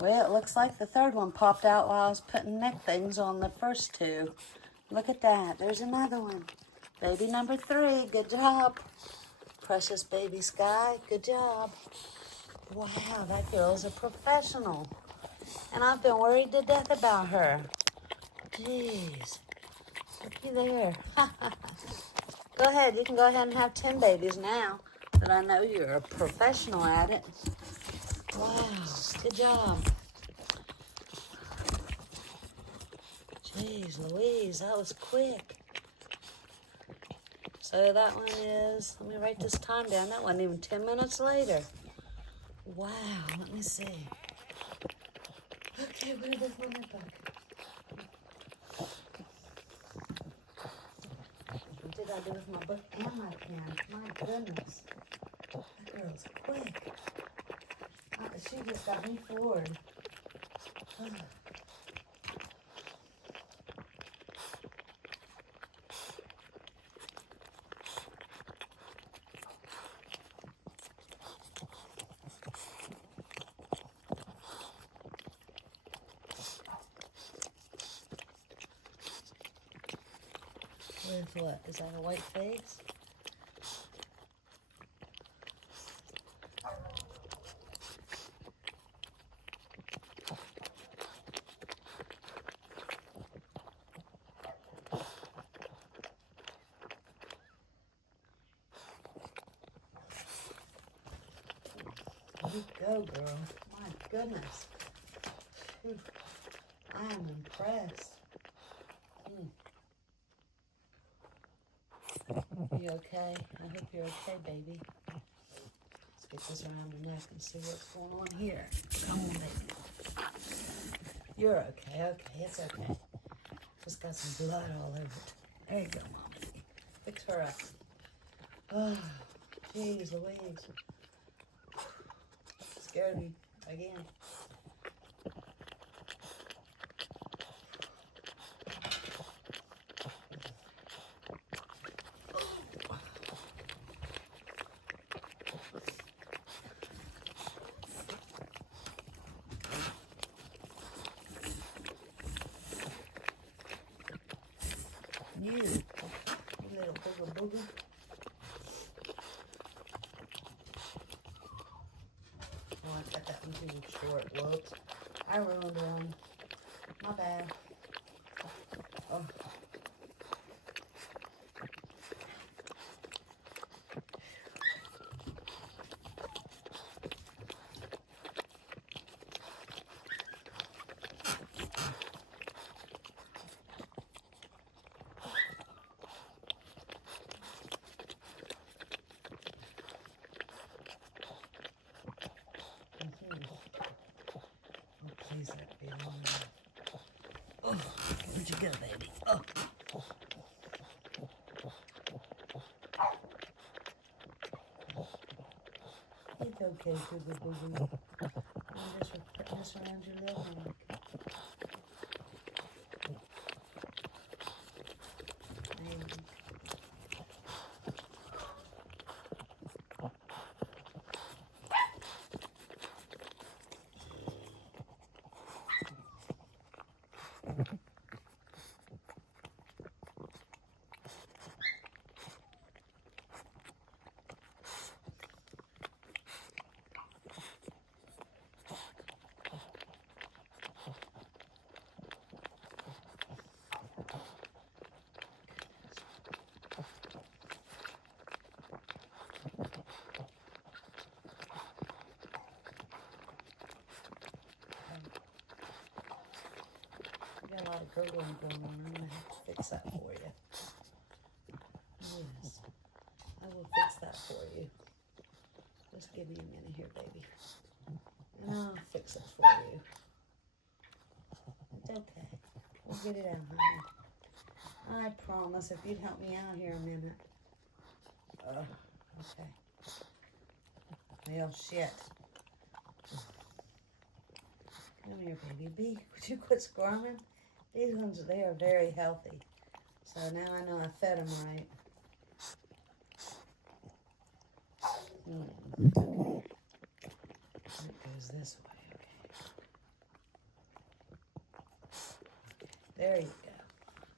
Well, it looks like the third one popped out while I was putting neck things on the first two. Look at that. There's another one. Baby number 3. Good job. Precious baby Sky. Good job. Wow, that girl's a professional. And I've been worried to death about her. Jeez. Looky there. Go ahead. You can go ahead and have 10 babies now that I know you're a professional at it. Wow. Good job. Jeez Louise, that was quick. So that one is, let me write this time down. That wasn't even 10 minutes later. Wow, let me see. Okay, where did my book? What did I do with my book and my pen? My goodness. That girl's quick. She just got me floored. With what? Is that a white face? You go, girl. My goodness. Whew. I am impressed. You okay? I hope you're okay, baby. Let's get this around the neck and see what's going on here. Come on, baby. You're okay. Okay, it's okay. Just got some blood all over it. There you go, Mommy. Fix her up. Oh, jeez Louise. Scared me again. You little booger booger. Oh, I got that one too short. Whoops. I ruined one. My bad. Oh. Please let be long enough. Oh, where'd you go, baby? Oh. It's okay, booger booger. I'm just putting this around your little neck. Maybe. Got a lot of gurgling going on. I'm going to have to fix that for you. Yes, I will fix that for you. Just give me a minute here, baby. And I'll fix it for you. It's okay. We'll get it out, honey. I promise if you'd help me out here a minute. Okay. Well, shit. Come here, baby. Bee, would you quit squirming? These ones, they are very healthy. So now I know I fed them right. Okay. It goes this way, okay. There you go.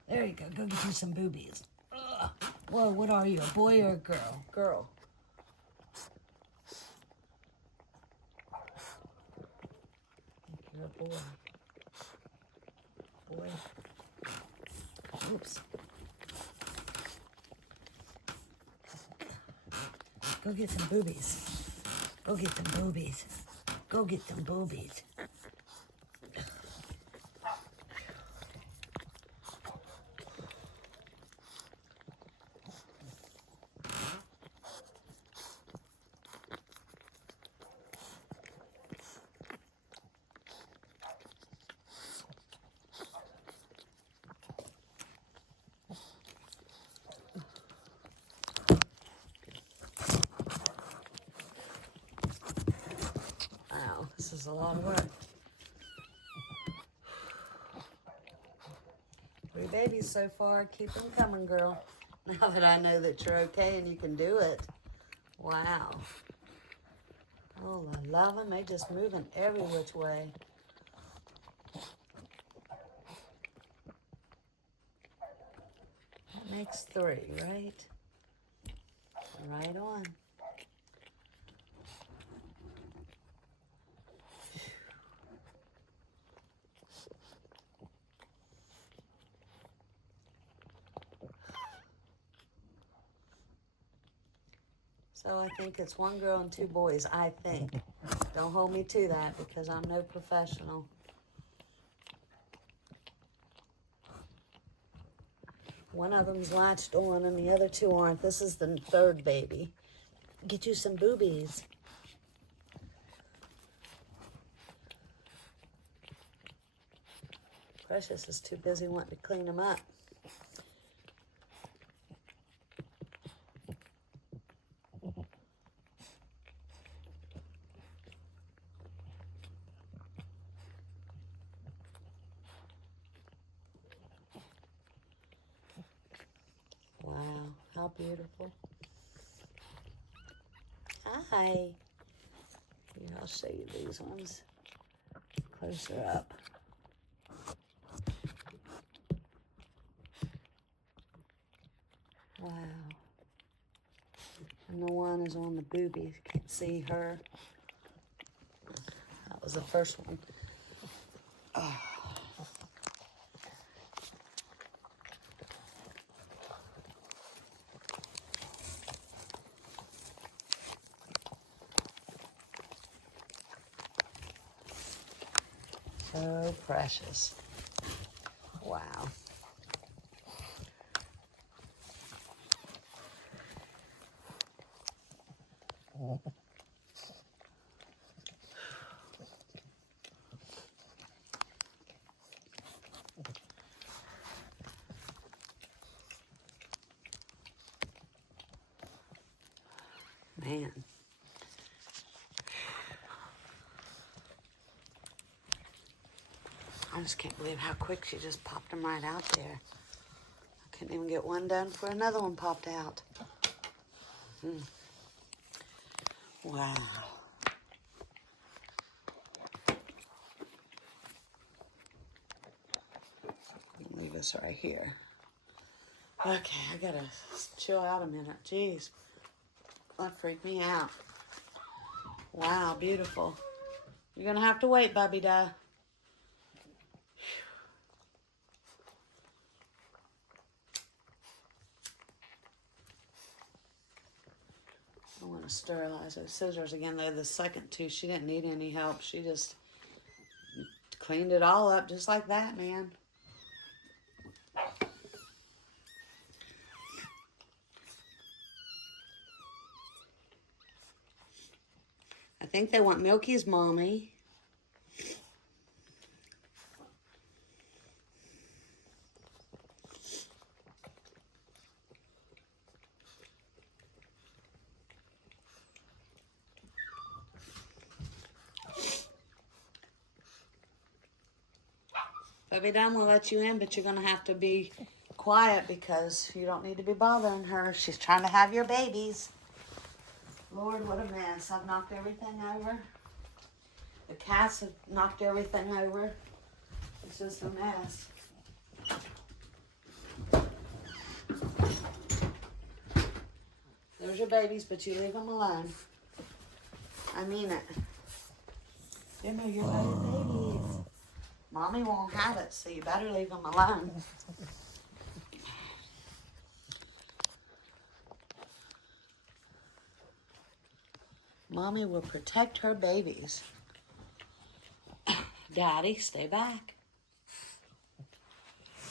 There you go. Go get you some boobies. Ugh. Whoa, what are you, a boy or a girl? Girl. You're a boy. Boy. Oops. Go get some boobies. Go get them boobies. Go get them boobies. Wow, this is a lot of work. 3 babies so far. Keep them coming, girl. Now that I know that you're okay and you can do it. Wow. Oh, I love them. They just moving every which way. That makes 3, right? Right on. So I think it's 1 girl and 2 boys, I think. Don't hold me to that because I'm no professional. One of them's latched on and the other 2 aren't. This is the 3rd baby. Get you some boobies. Precious is too busy wanting to clean them up. Wow, how beautiful. Hi. Here, I'll show you these ones closer up. Wow. And the one is on the boobies. Can't see her. That was the first one. Oh. So precious. Wow. Man. I just can't believe how quick she just popped them right out there. I couldn't even get one done before another one popped out. Wow. Leave this right here. Okay, I gotta chill out a minute. Jeez. That freaked me out. Wow, beautiful. You're gonna have to wait, Bubby Duh. I want to sterilize those scissors again. Though the second 2, she didn't need any help. She just cleaned it all up just like that, man. I think they want Milky's mommy. Bubby Dunn will let you in, but you're going to have to be quiet because you don't need to be bothering her. She's trying to have your babies. Lord, what a mess. I've knocked everything over. The cats have knocked everything over. It's just a mess. There's your babies, but you leave them alone. I mean it. You know you're babies. Mommy won't have it, so you better leave them alone. Mommy will protect her babies. Daddy, stay back.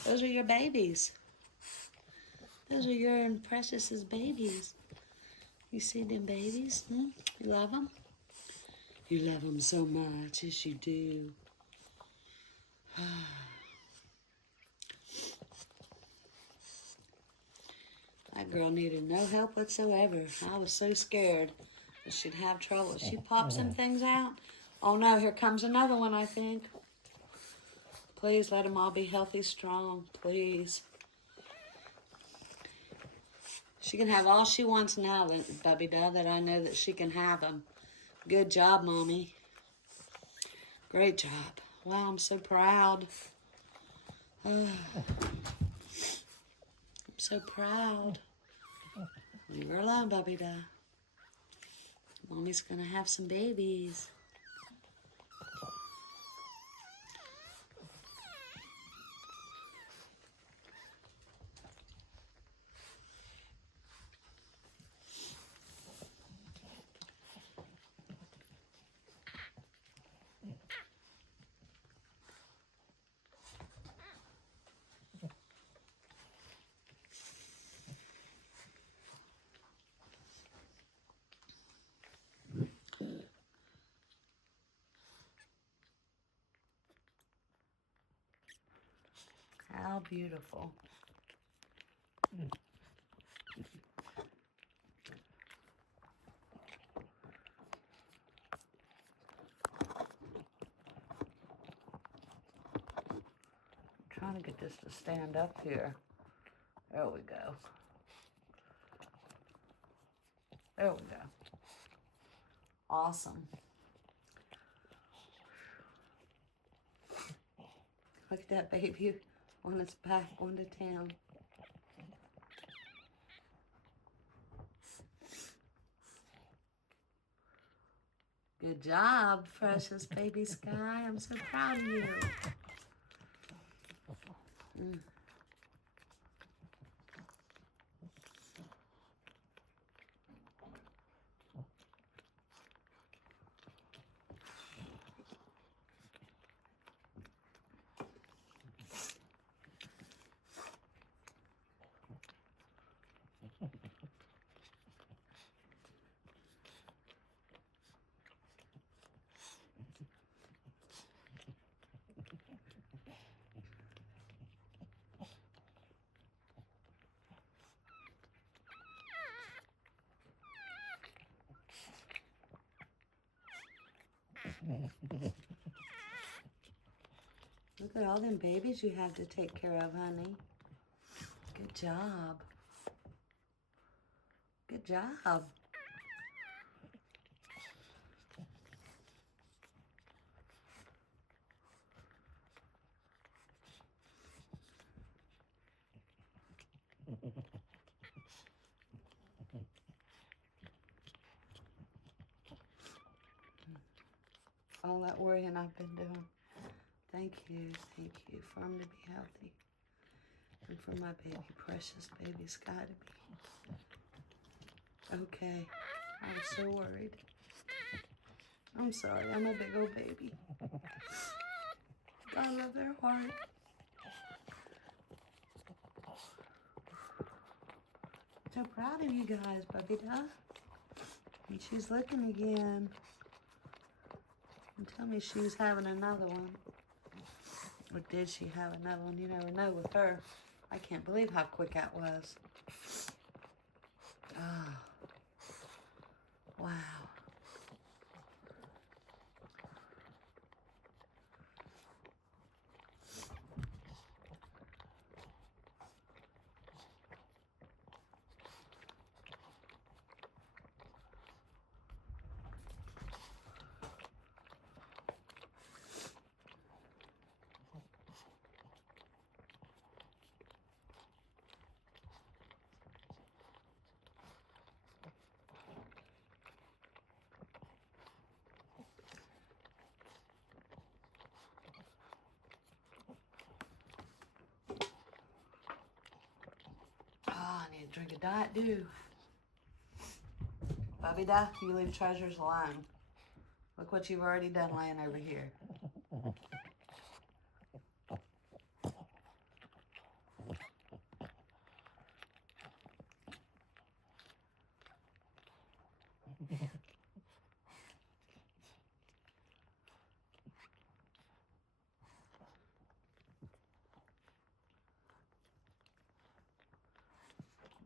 Those are your babies. Those are your and Precious's babies. You see them babies? Hmm? You love them? You love them so much. Yes, you do. That girl needed no help whatsoever. I was so scared that she'd have trouble. She popped some things out. Oh no, here comes another one, I think. Please let them all be healthy, strong, please. She can have all she wants now, Bubby Bell, that I know that she can have them. Good job, Mommy. Great job. Wow, I'm so proud. I'm so proud. Leave her alone, Bubby Bell. Mommy's gonna have some babies. How beautiful. Trying to get this to stand up here. There we go. There we go. Awesome. Look at that baby on its back going to town. Good job, precious baby Sky. I'm so proud of you. Look at all them babies you have to take care of, honey. Good job. Good job. All that worrying I've been doing. Thank you for them to be healthy. And for my baby, precious baby Sky to be okay. I was so worried. I'm sorry, I'm a big old baby. I love their heart. So proud of you guys, Bubby Duck. And she's looking again. And tell me she was having another one. Or did she have another one? You never know with her. I can't believe how quick that was. Oh. Wow. drink a Diet Dew. Bubby Duck, you leave treasures alone. Look what you've already done laying over here.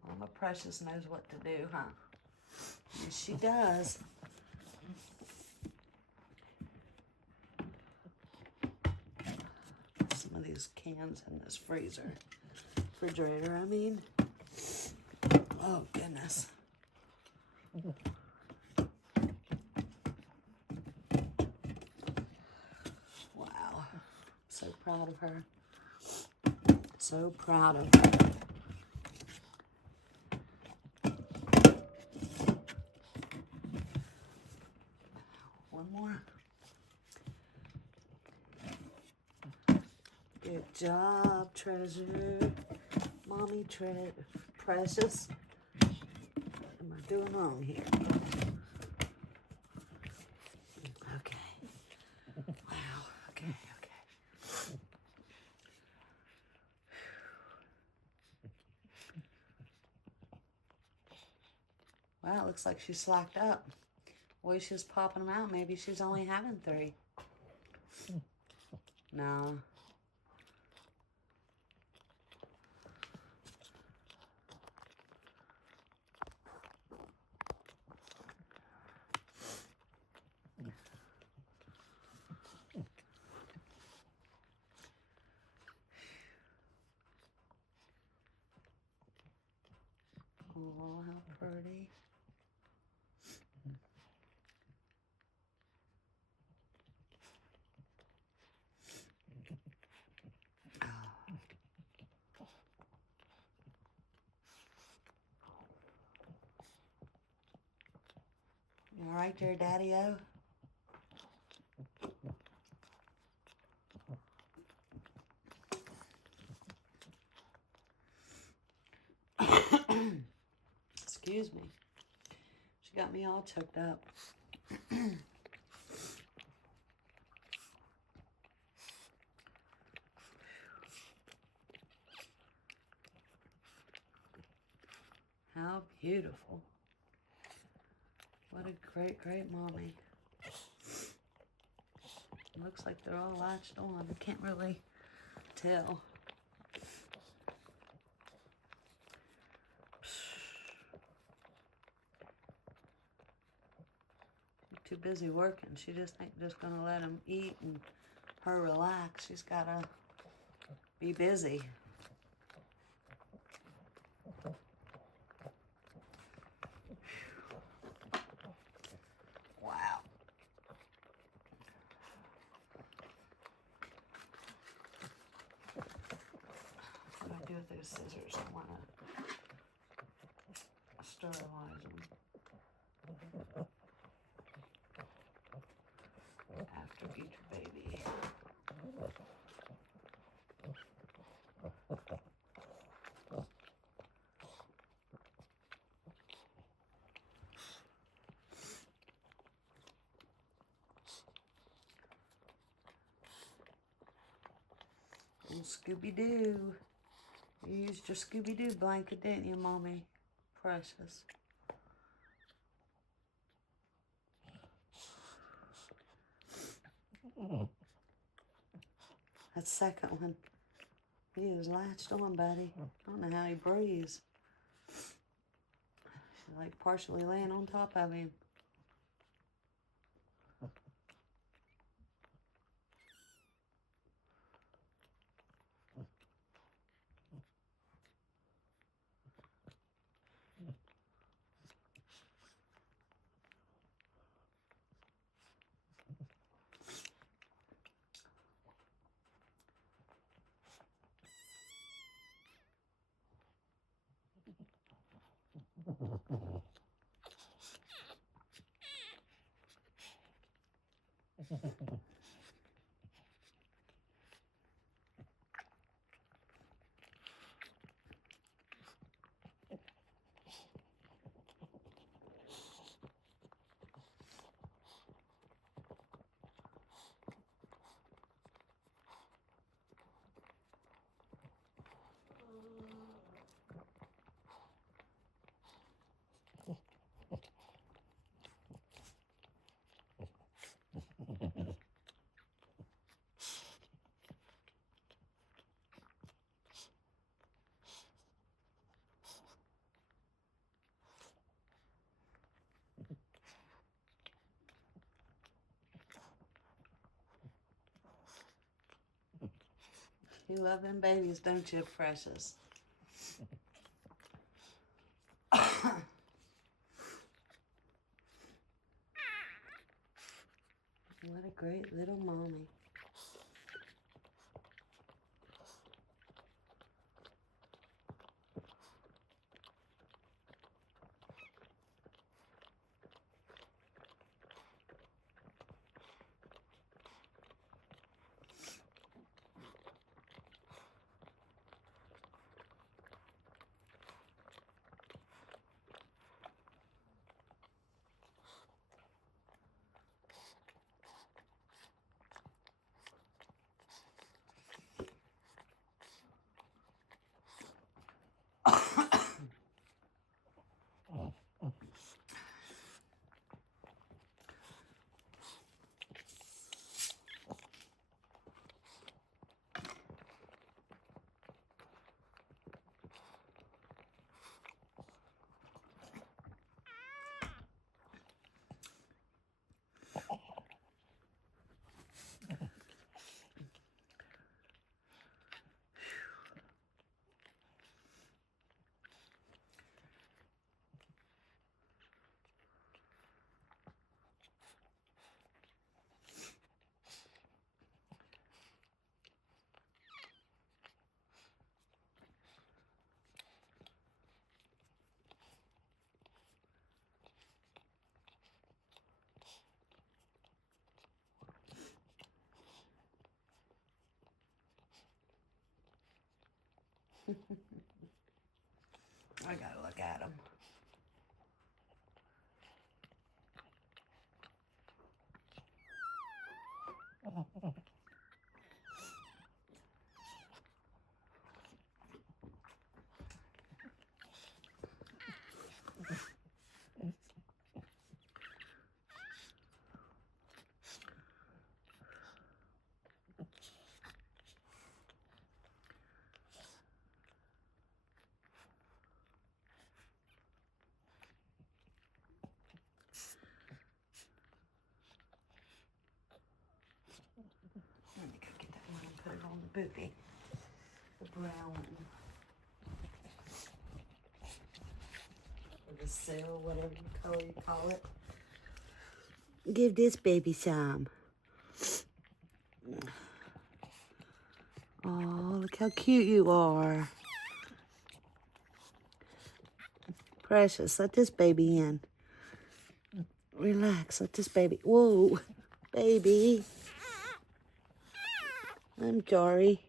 Mama Precious knows what to do, huh? Yes, she does. Some of these cans in this refrigerator, I mean. Oh, goodness. Wow. So proud of her. So proud of her. One more. Good job, treasure. Mommy Precious. What am I doing wrong here? Okay. Wow. Okay. Wow, it looks like she slacked up. Boy, she's popping them out. Maybe she's only having 3. No. Oh, how pretty. You all right there, Daddy-O? Excuse me. She got me all choked up. How beautiful. What a great, great mommy. Looks like they're all latched on. I can't really tell. She's too busy working. She just ain't just gonna let them eat and her relax. She's gotta be busy. Wow. What do I do with those scissors? I want to sterilize them after each baby. Oh, Scooby-Doo. You used your Scooby-Doo blanket, didn't you, Mommy? Precious. That second one, he was latched on, buddy. I don't know how he breathes. She's like partially laying on top of him. You love them babies, don't you, Precious? What a great little mommy. I gotta look at him. Let me go get that one and put it on the boopy. The brown one. Or the cell, whatever you call it. Give this baby some. Oh, look how cute you are. Precious, let this baby in. Relax, let this baby. Whoa, baby. I'm sorry.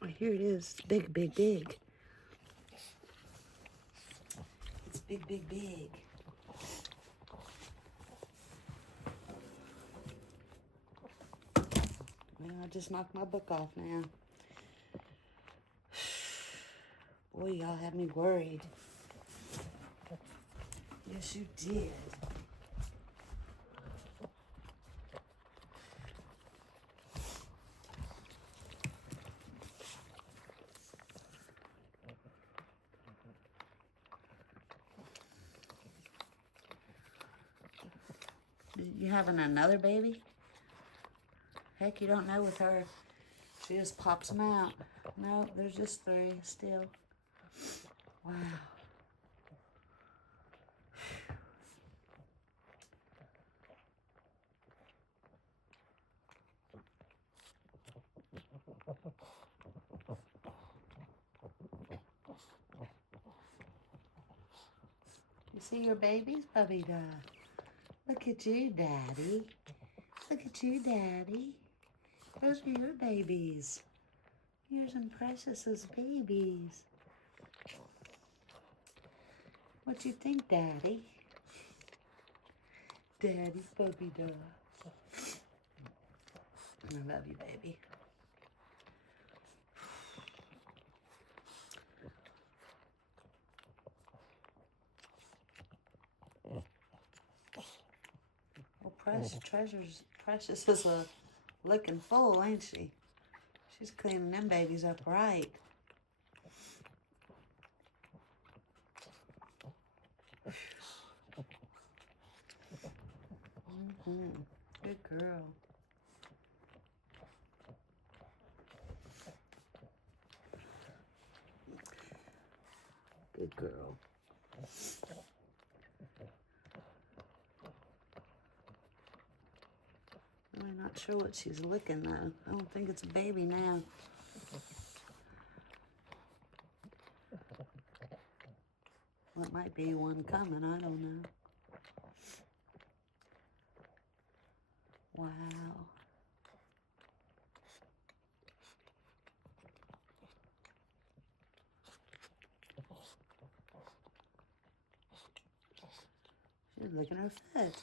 Oh, here it is. Big, big, big. It's big, big, big. Well, I just knocked my book off now. Boy, y'all had me worried. Yes, you did. You having another baby? Heck, you don't know with her. She just pops them out. No, there's just 3 still. Wow. You see your babies, puppy dog? Look at you, Daddy. Look at you, Daddy. Those are your babies. Yours and Precious's babies. What you think, Daddy? Daddy's puppy dog. I love you, baby. Well, Precious is looking full, ain't she? She's cleaning them babies up right. Good girl. Good girl. I'm not sure what she's licking though. I don't think it's a baby now. Well, it might be one coming, I don't know. Wow. She's licking her foot.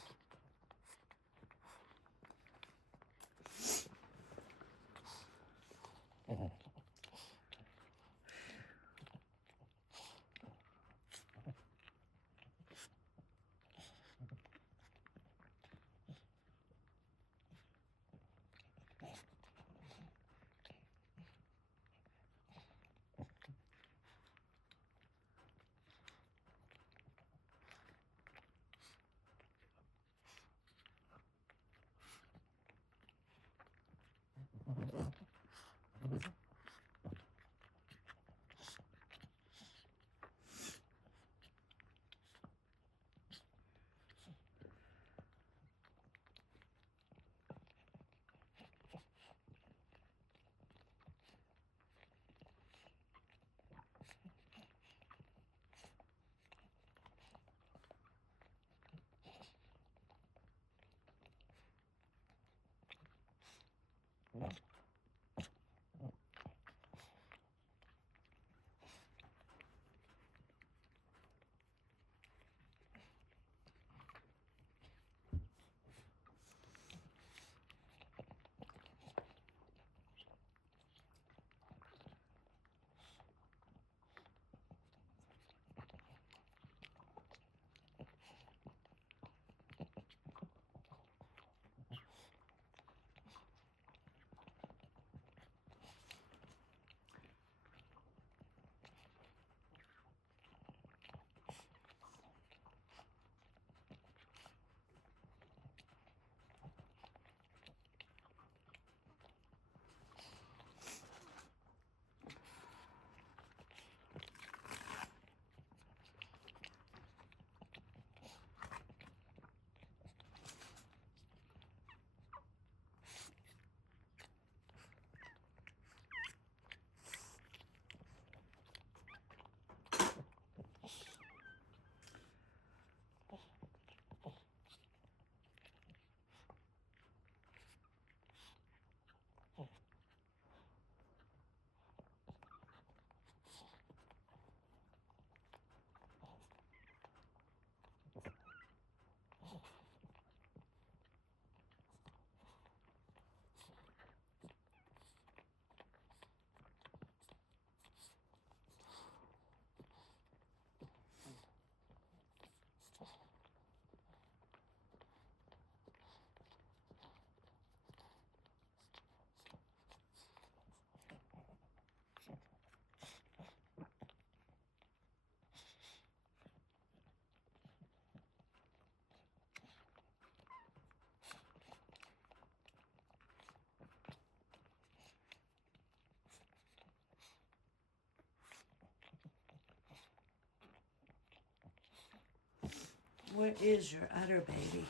Where is your other baby?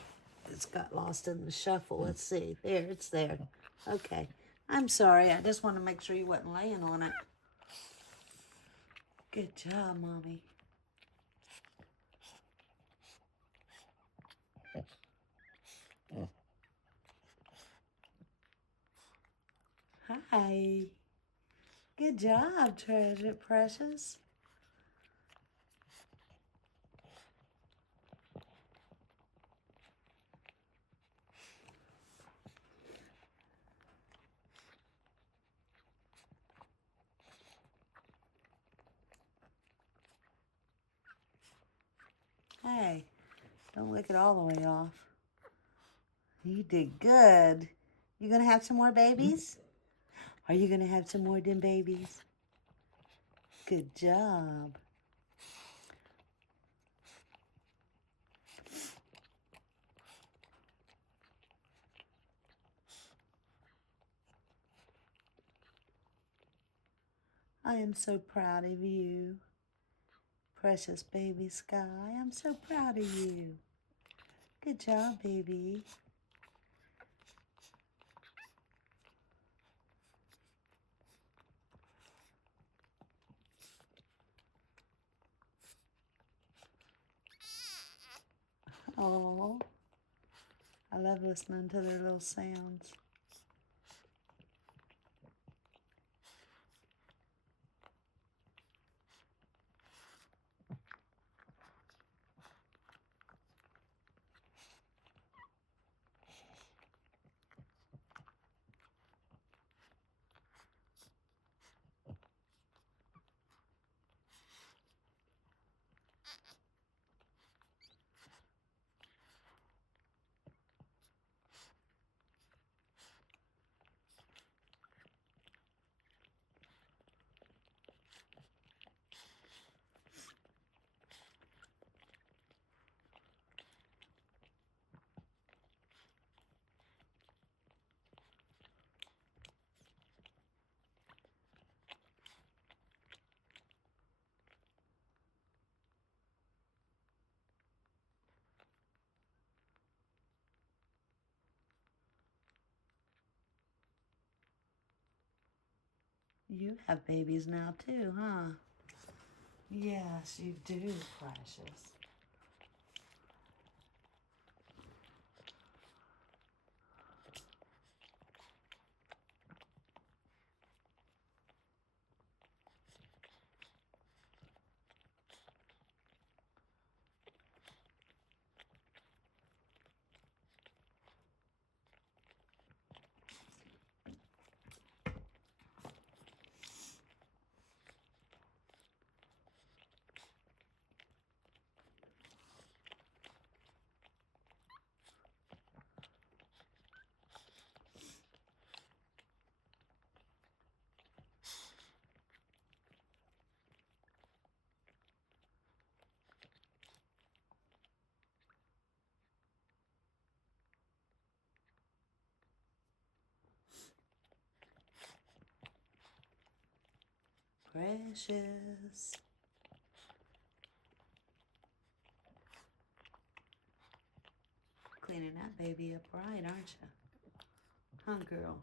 It's got lost in the shuffle. Let's see. There, it's there. Okay. I'm sorry. I just want to make sure you wasn't laying on it. Good job, Mommy. Hi. Good job, Treasure Precious. Hey, don't lick it all the way off. You did good. You gonna have some more babies? Are you gonna have some more dim babies? Good job. I am so proud of you. Precious baby Sky, I'm so proud of you. Good job, baby. Oh, I love listening to their little sounds. You have babies now too, huh? Yes, you do, Precious. Precious. Cleaning that baby up right, aren't you? Huh, girl?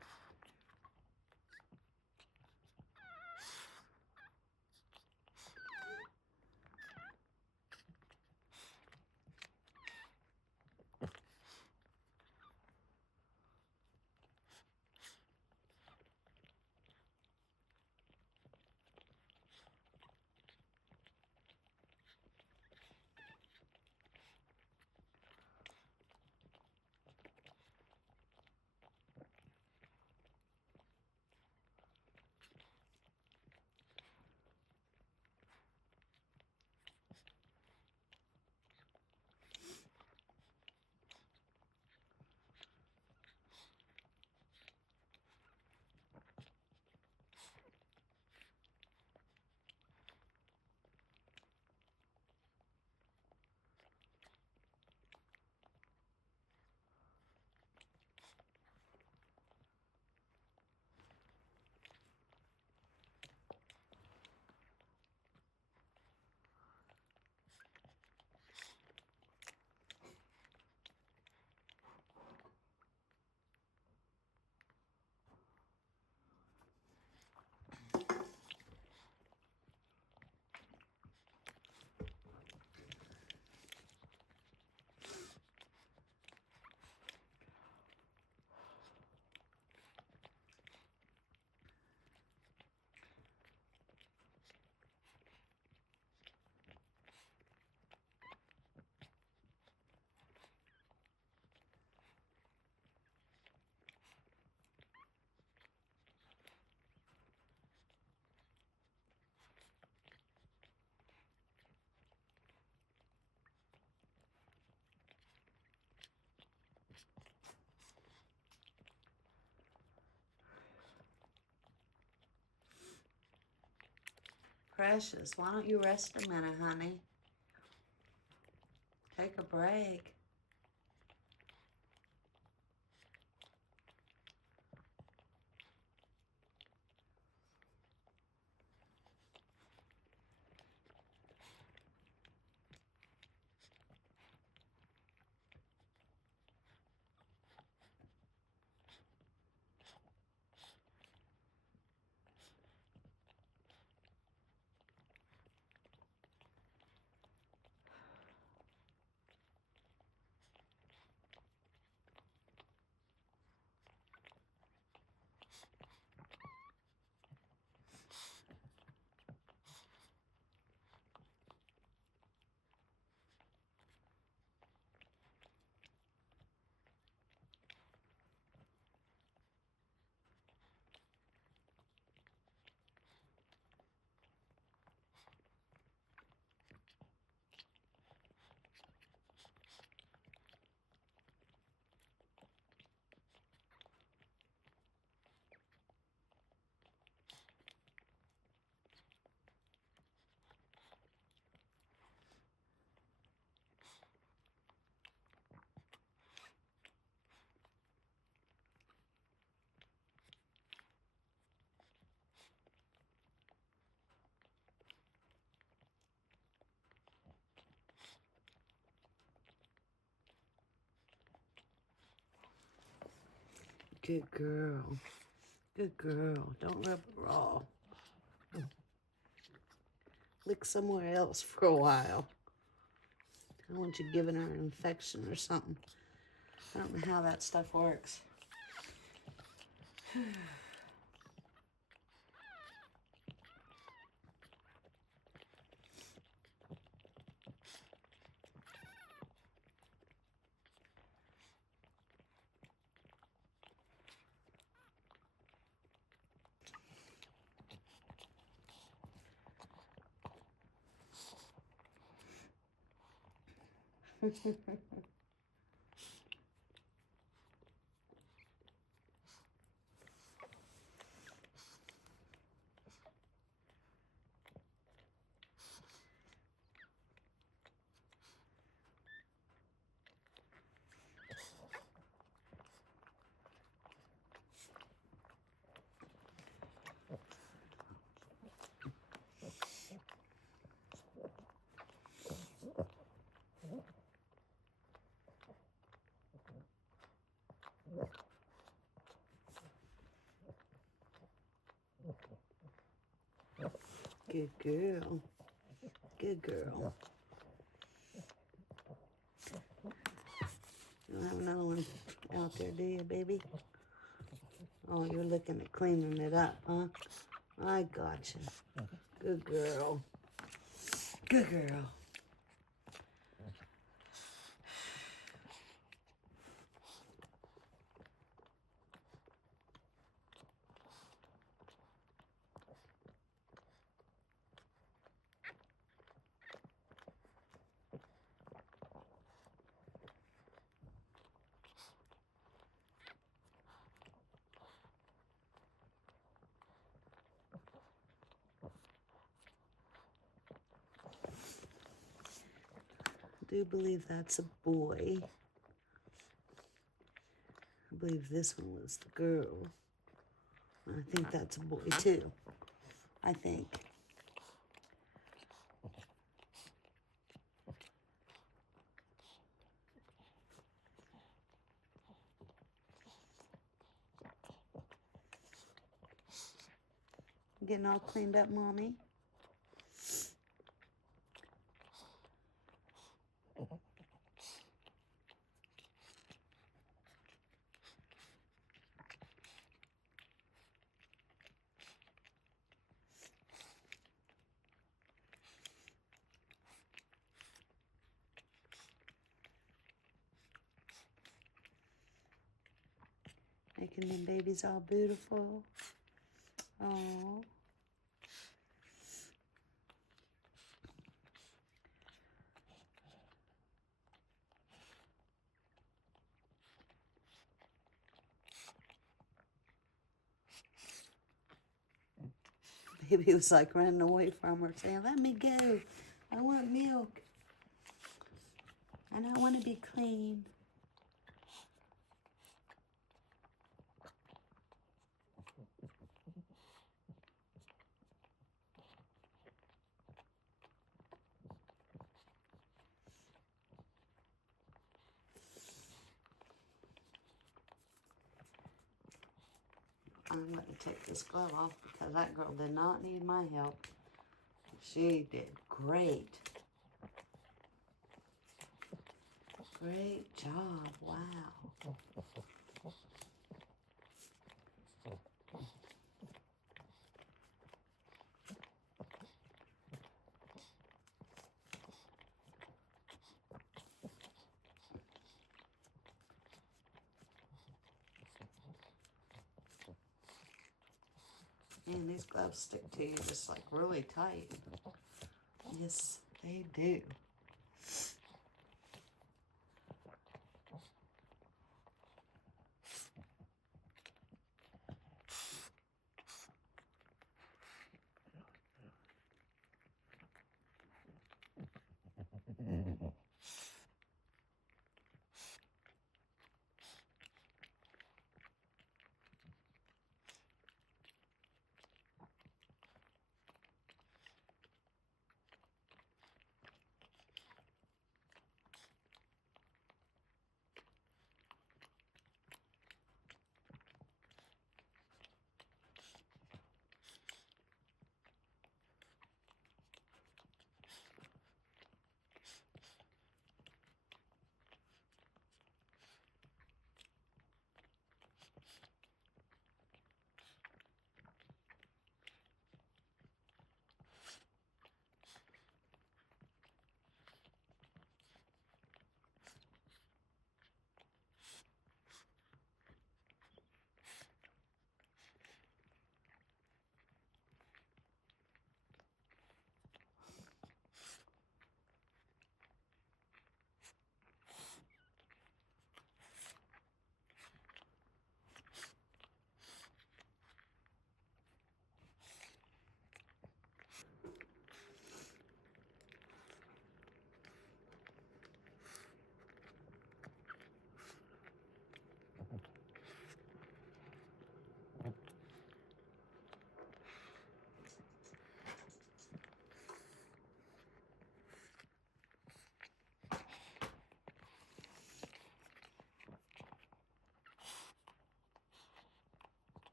Precious, why don't you rest a minute, honey? Take a break. Good girl. Good girl. Don't rub it raw. Lick somewhere else for a while. I don't want you giving her an infection or something. I don't know how that stuff works. Good girl. Good girl. You don't have another one out there, do you, baby? Oh, you're looking at cleaning it up, huh? I gotcha. Good girl. Good girl. I do believe that's a boy. I believe this one was the girl. I think that's a boy too. I think. Getting all cleaned up, Mommy? Making them babies all beautiful. Oh. Baby was like running away from her, saying, "Let me go. I want milk. And I want to be clean." I'm going to take this glove off because that girl did not need my help. She did great. Great job. Wow. Man, these gloves stick to you just like really tight. Yes, they do.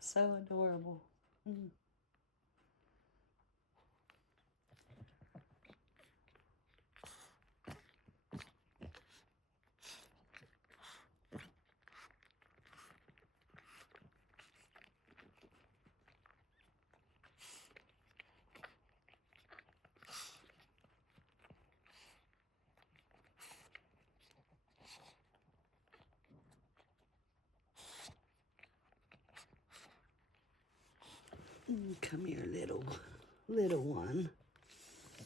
So adorable. Mm. Come here, little one.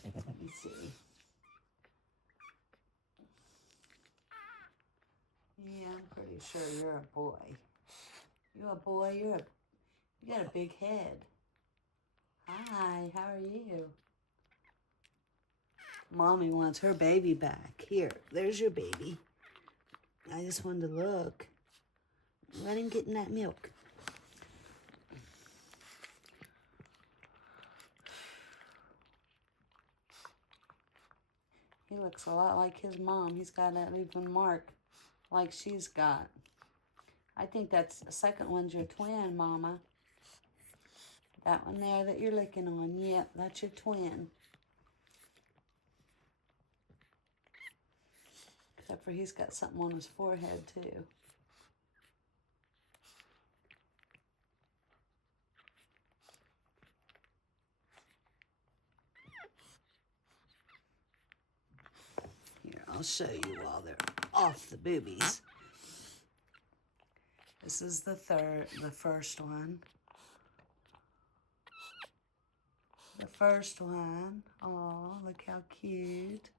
Let me see. Yeah, I'm pretty sure you're a boy. You a boy? You got a big head. Hi, how are you? Mommy wants her baby back. Here, there's your baby. I just wanted to look. Let him get in that milk. He looks a lot like his mom. He's got that even mark like she's got. I think that's the second one's your twin, Mama. That one there that you're licking on. Yep, that's your twin. Except for he's got something on his forehead, too. Here, I'll show you while they're off the boobies. This is the first one. The first one. Oh, look how cute.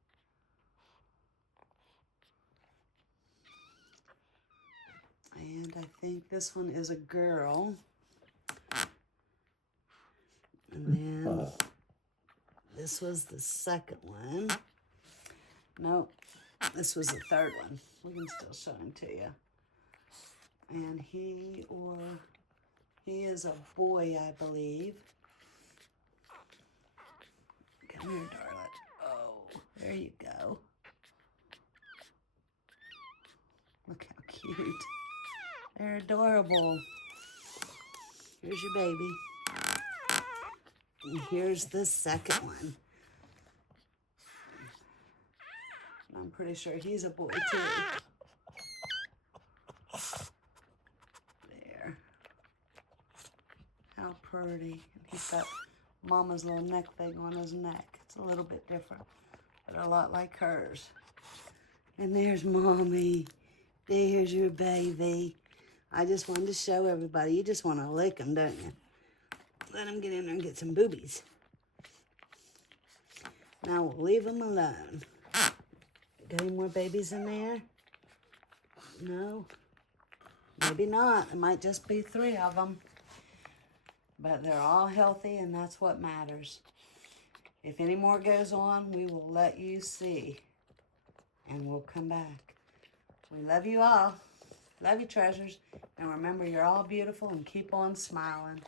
And I think this one is a girl. And then this was the second one. Nope, this was the third one. We can still show him to you. And he is a boy, I believe. Come here, darling. Oh, there you go. Look how cute. They're adorable. Here's your baby. And here's the second one. I'm pretty sure he's a boy too. There. How pretty. And he's got Mama's little neck thing on his neck. It's a little bit different, but a lot like hers. And there's Mommy. There's your baby. I just wanted to show everybody. You just want to lick them, don't you? Let them get in there and get some boobies. Now we'll leave them alone. Got any more babies in there? No? Maybe not. It might just be 3 of them. But they're all healthy, and that's what matters. If any more goes on, we will let you see. And we'll come back. We love you all. Love you, treasures. And remember, you're all beautiful, and keep on smiling.